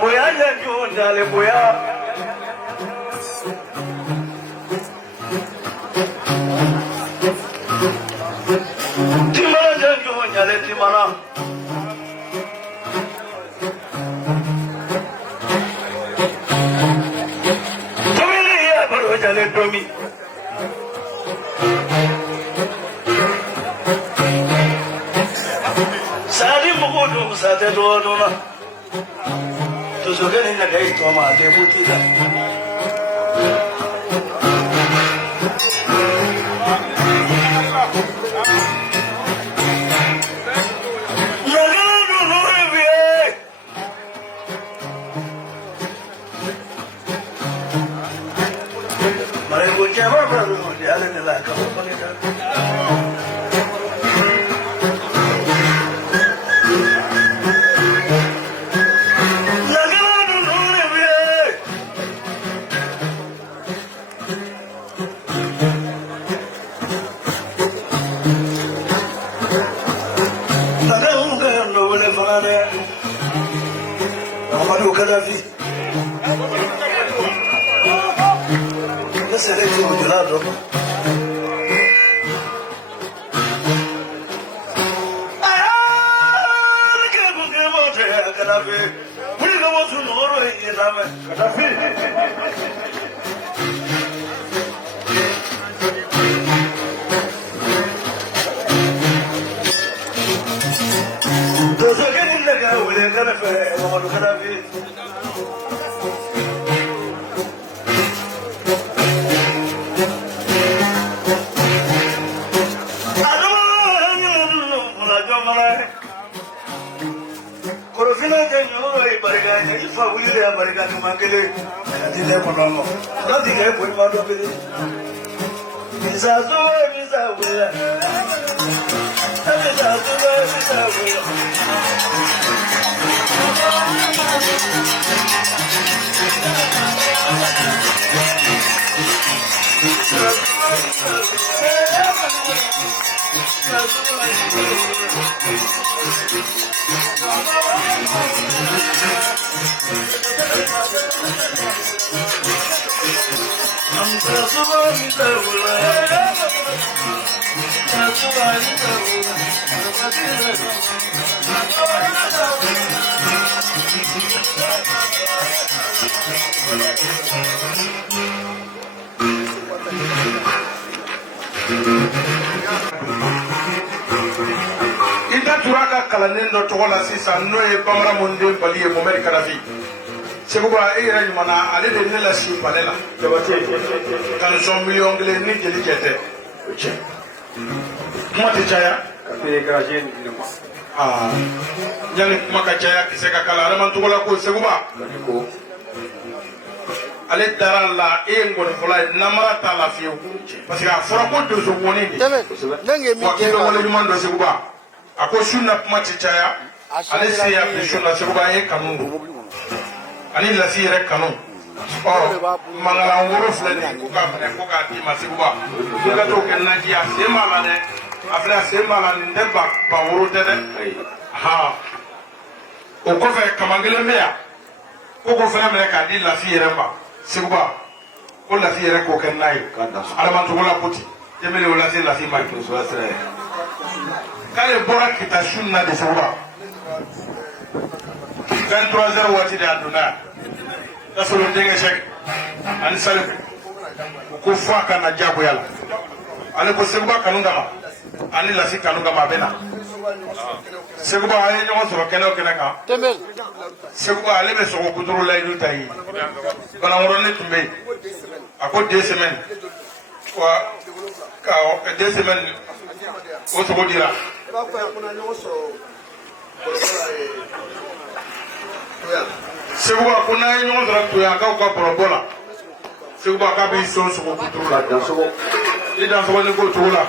boya janjo nyale boya timana janjo nyale timana tomili ya baro nyale tomi sadi mugudu sate doona Tuzogeni na gai toma te butida. Nagano no revie. Mare gocha ba ba no ya le la ka ba le ka. Kadhafi nasa letu mjilado Kadhafi muli kama sunoro hii name Kadhafi dozo keni naga wale Kadhafi mama Kadhafi Fawile ya barika kumangele ndile konono ndike boy mado bele mizazo mizawe Ida turaka kalanen do togola sisa noye bamara monde baliye Mohamed Kadhafi Seguba era nyumana ale de nela shi palela jabate kan son million gele ni jeli jete mate chaya kape graje ni ma nyale maka chaya kiseka kala araman togola ko seguba ko ale darala ngone fola namara ta la fiyo parce que a fora ko do so woni ni nenge mi ke wala nyuma do seguba ako sunna mate chaya ale se ya be sunna seguba e kanundu ani la si rek kanu mangala ngoro flani ko ka fane ko ka di masiguba ko to ken na ji asema la ne afra sema la ne ba woro de ha o ko fe kamangele meya ko fana me ka di la si rek ba siguba ko la si rek ko ken nay ala man to la poti demele wala si la si ma ko so asra kale bora kita sunna de siguba 23h wati de aduna nasolo ndenge shek ani sale ko fa kana jago yalla ale ko seguba kanunga ma ani lasi kanunga ma bena seguba ay no so keno kenaka temel seguba ale be so ko kuduru lay du tay bana worone tumbe ako 2 semaines quoi ka 2 semaines o so ko dira Seguba kuna nyongo zara tuya ka ko porobola Seguba ka bi so so ko kuturu la dan so ni ko tula